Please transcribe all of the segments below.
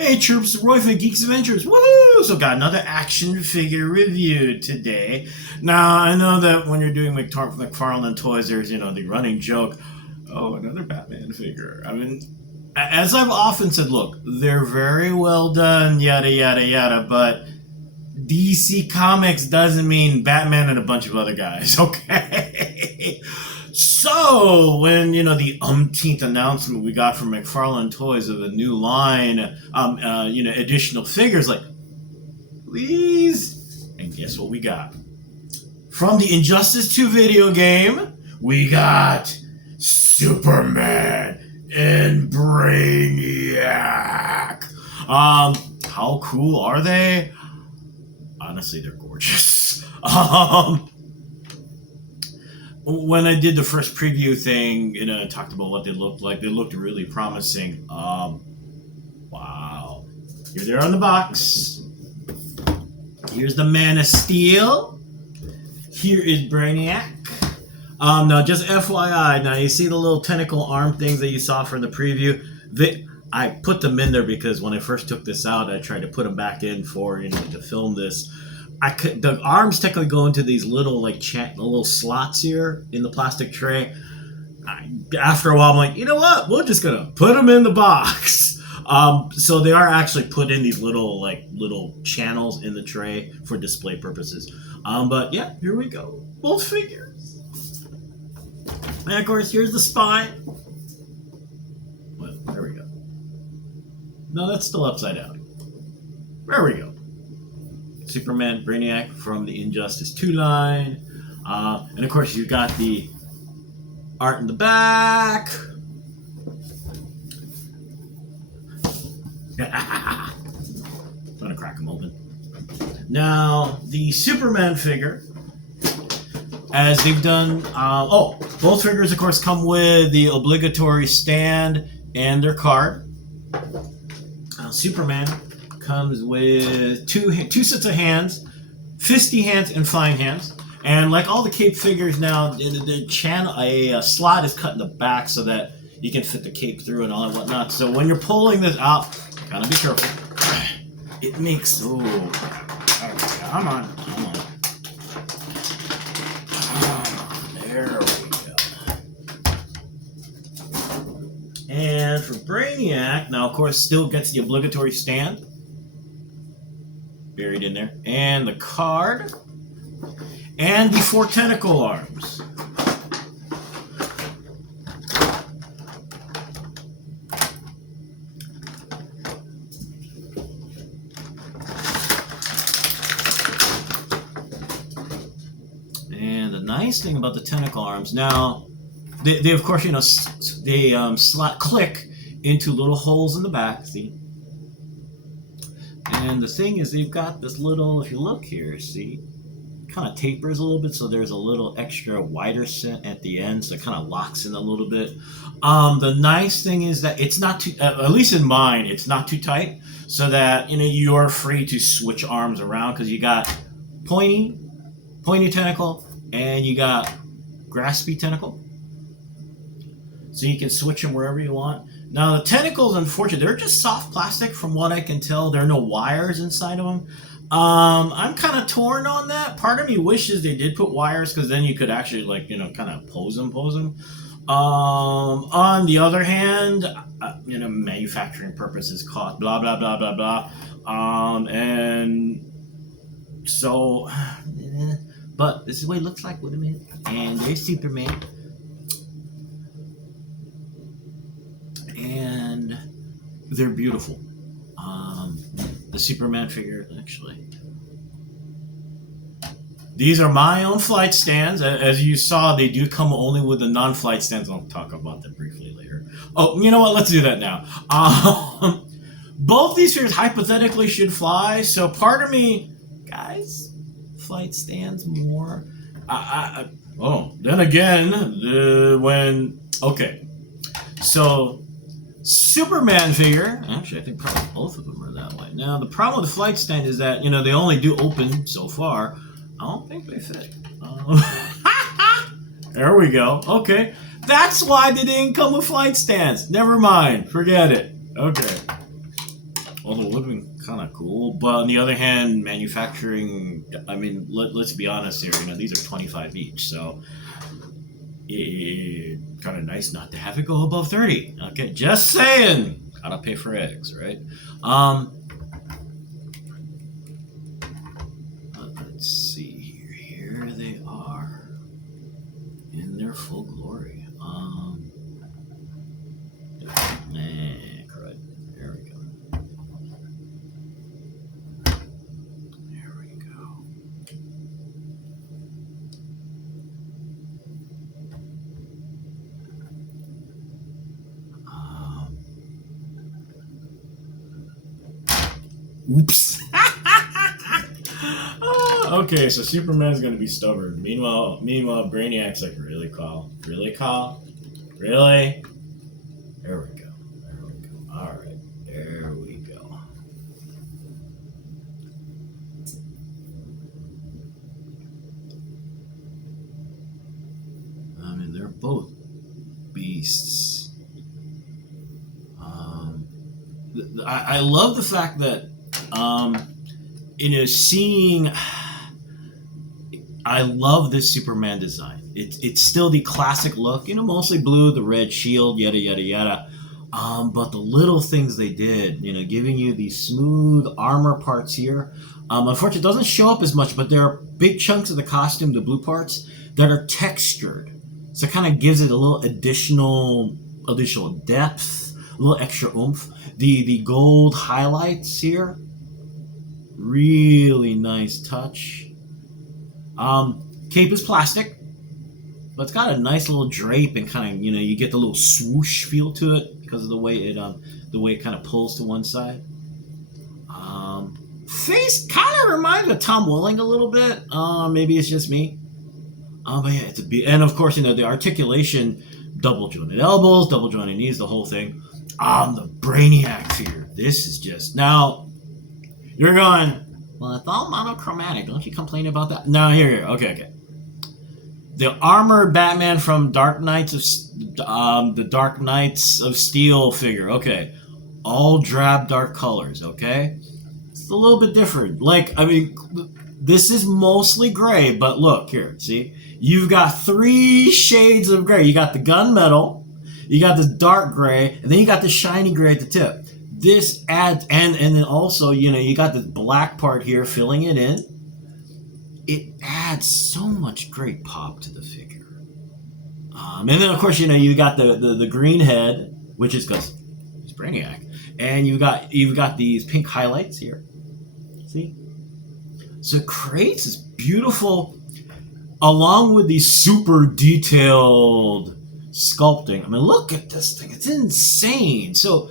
Hey troops, Roy from Geeks Adventures. Woohoo! So got another action figure review today. Now I know that when you're doing McFarlane toys, there's the running joke. Oh, another Batman figure. I mean, as I've often said, look, they're very well done, yada yada yada, but DC Comics doesn't mean Batman and a bunch of other guys, okay? So, when, the umpteenth announcement we got from McFarlane Toys of a new line, additional figures, like, please? And guess what we got? From the Injustice 2 video game, we got Superman and Brainiac. How cool are they? Honestly, they're gorgeous. When I did the first preview thing, I talked about what they looked like. They looked really promising. Wow. Here they are on the box. Here's the Man of Steel. Here is Brainiac. Now, just FYI, now you see the little tentacle arm things that you saw from the preview? I put them in there because when I first took this out, I tried to put them back in for, to film this. The arms technically go into these little little slots here in the plastic tray. After a while, I'm like, you know what? We're just gonna put them in the box. So they are actually put in these little channels in the tray for display purposes. But yeah, here we go, both figures. And of course, here's the spine. Well, there we go. No, that's still upside down. There we go. Superman, Brainiac from the Injustice 2 line. And of course, you've got the art in the back. I'm gonna crack them open. Now, the Superman figure, as they've done, both figures, of course, come with the obligatory stand and their card. Superman comes with two sets of hands, fisty hands and flying hands, and like all the cape figures now, the channel a slot is cut in the back so that you can fit the cape through and all that whatnot. So when you're pulling this out, gotta be careful. It makes come on. There we go. And for Brainiac, now of course still gets the obligatory stand buried in there, and the card, and the 4 tentacle arms. And the nice thing about the tentacle arms, now, they of course, they click into little holes in the back, see? And the thing is, they've got this little, if you look here, see, kind of tapers a little bit, so there's a little extra wider set at the end, so it kind of locks in a little bit. The nice thing is that it's not too, at least in mine, it's not too tight, so that, you're free to switch arms around, because you got pointy tentacle, and you got graspy tentacle. So you can switch them wherever you want. Now, the tentacles, unfortunately, they're just soft plastic from what I can tell. There are no wires inside of them. I'm kind of torn on that. Part of me wishes they did put wires because then you could actually, kind of pose them. On the other hand, manufacturing purposes cost, blah, blah, blah, blah, blah. And so, but this is what it looks like with a minute. And there's Superman. And they're beautiful. The Superman figure, actually. These are my own flight stands. As you saw, they do come only with the non-flight stands. I'll talk about them briefly later. Oh, you know what? Let's do that now. Both these figures hypothetically should fly. So part of me, guys, flight stands more. Then again, okay. So Superman figure, actually I think probably both of them are that way. Now the problem with the flight stand is that, they only do open so far. I don't think they fit. There we go. Okay. That's why they didn't come with flight stands. Never mind. Forget it. Okay. although it would have been kind of cool. But on the other hand, manufacturing, I mean, let's be honest here, you know, these are 25 each, so it's kind of nice not to have it go above 30. Okay, just saying. Gotta pay for eggs, right? Let's see here. Here they are in their full glory. Crud. There we go. There we go. Oops. Okay, so Superman's gonna be stubborn. Meanwhile, Brainiac's like, really, Kyle? Really, Kyle? Really? There we go. There we go. All right. There we go. I mean, they're both beasts. I love the fact that, you know, seeing. I love this Superman design. It's still the classic look, you know, mostly blue, the red shield, yada yada yada. But the little things they did, you know, giving you these smooth armor parts here. Unfortunately, it doesn't show up as much, but there are big chunks of the costume, the blue parts, that are textured. So it kind of gives it a little additional depth, a little extra oomph. The gold highlights here, really nice touch. Cape is plastic, but it's got a nice little drape and kind of, you know, you get the little swoosh feel to it because of the way it kind of pulls to one side. Face kind of reminds me of Tom Welling a little bit. Maybe it's just me. But yeah, and of course, you know, the articulation, double jointed elbows, double jointed knees, the whole thing. The Brainiac figure. This is just, now you're going, well, it's all monochromatic. Don't you complain about that? No, here. Okay. The armored Batman from the Dark Knights of Steel figure. Okay, all drab, dark colors. Okay, it's a little bit different. Like, I mean, this is mostly gray, but look here. See, you've got 3 shades of gray. You got the gunmetal, you got the dark gray, and then you got the shiny gray at the tip. This adds, and then also, you know, you got the black part here filling it in. It adds so much great pop to the figure. And then, of course, you know, you got the green head, which is because it's Brainiac, and you've got these pink highlights here. See, so it creates this beautiful, along with these super detailed sculpting. I mean, look at this thing; it's insane. So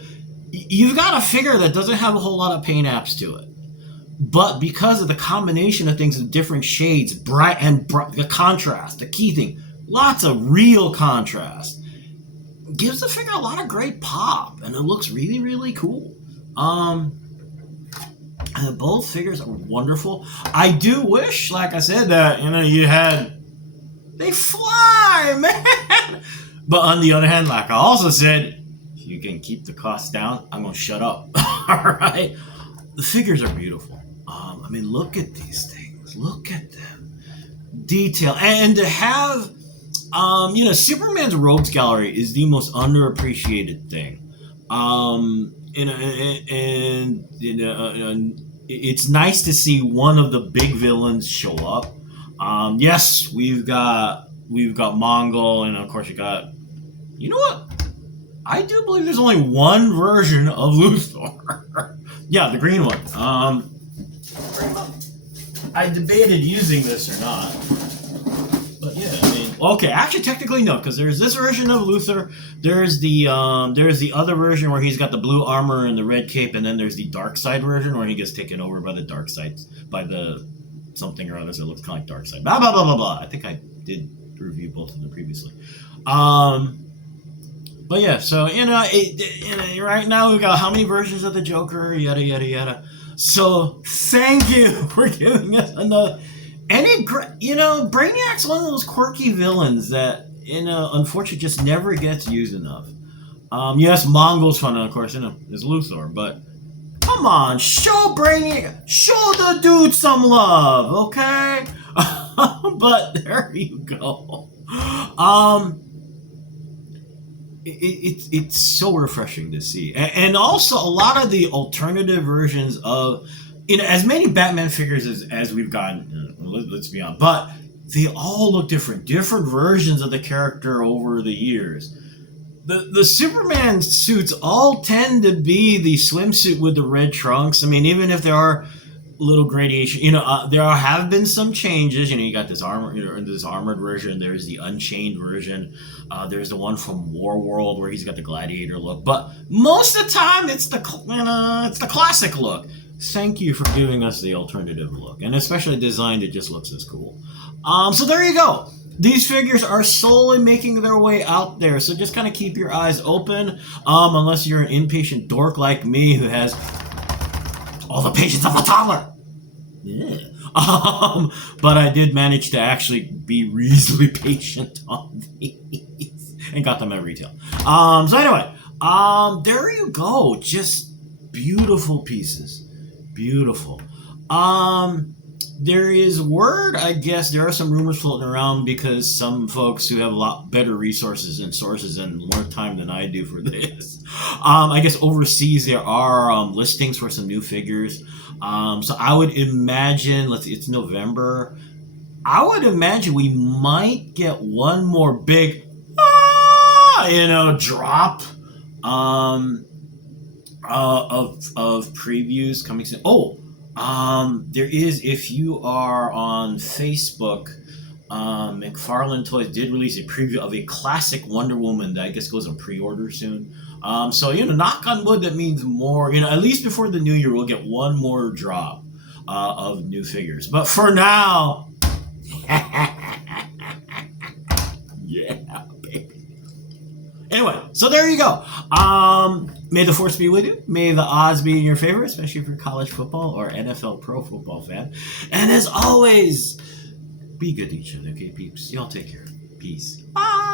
you've got a figure that doesn't have a whole lot of paint apps to it. But because of the combination of things in different shades, the contrast, the key thing, lots of real contrast, gives the figure a lot of great pop, and it looks really, really cool. And both figures are wonderful. I do wish, like I said, that, you know, they fly, man. But on the other hand, like I also said, if you can keep the cost down, I'm gonna shut up. All right, the figures are beautiful. I mean, look at these things. Look at them. Detail. And to have, you know, Superman's Rogues Gallery is the most underappreciated thing. It's nice to see one of the big villains show up. Yes, we've got Mongol, and of course you got, you know what? I do believe there's only one version of Luthor. Yeah, the green one. I debated using this or not, but yeah, I mean, okay, actually, technically no, because there's this version of Luthor. There's the other version where he's got the blue armor and the red cape, and then there's the dark side version where he gets taken over by the dark side, by the something or other. So it looks kind of like dark side. Blah blah blah blah blah. I think I did review both of them previously. But yeah, so you know, right now we've got how many versions of the Joker? Yada yada yada. So thank you for giving us another. You know, Brainiac's one of those quirky villains that, you know, unfortunately just never gets used enough. Yes, Mongol's fun, and of course, you know, is Luthor, but Come on, show Brainiac, show the dude some love, okay? But there you go. It's so refreshing to see, and also a lot of the alternative versions of, as many Batman figures as we've gotten. Let's be honest, but they all look different versions of the character over the years. The Superman suits all tend to be the swimsuit with the red trunks. I mean, even if there are little gradation, there have been some changes. You got this this armored version. There's the Unchained version. There's the one from Warworld where he's got the gladiator look. But most of the time, it's the classic look. Thank you for giving us the alternative look, and especially a design that just looks as cool. So there you go. These figures are slowly making their way out there, so just kind of keep your eyes open, unless you're an impatient dork like me who has all the patience of a toddler. Yeah. But I did manage to actually be reasonably patient on these and got them at retail. So anyway, there you go. Just beautiful pieces. Beautiful. There is word, I guess, there are some rumors floating around because some folks who have a lot better resources and sources and more time than I do for this. I guess overseas there are listings for some new figures. So I would imagine, it's November. I would imagine we might get one more big, drop of previews coming soon. There is, if you are on Facebook, McFarlane Toys did release a preview of a classic Wonder Woman that I guess goes on pre-order soon. So, knock on wood, that means more, at least before the new year, we'll get one more drop of new figures. But for now, yeah, baby. Anyway, so there you go. May the force be with you. May the odds be in your favor, especially if you're a college football or NFL pro football fan. And as always, be good to each other, okay, peeps? Y'all take care. Peace. Bye.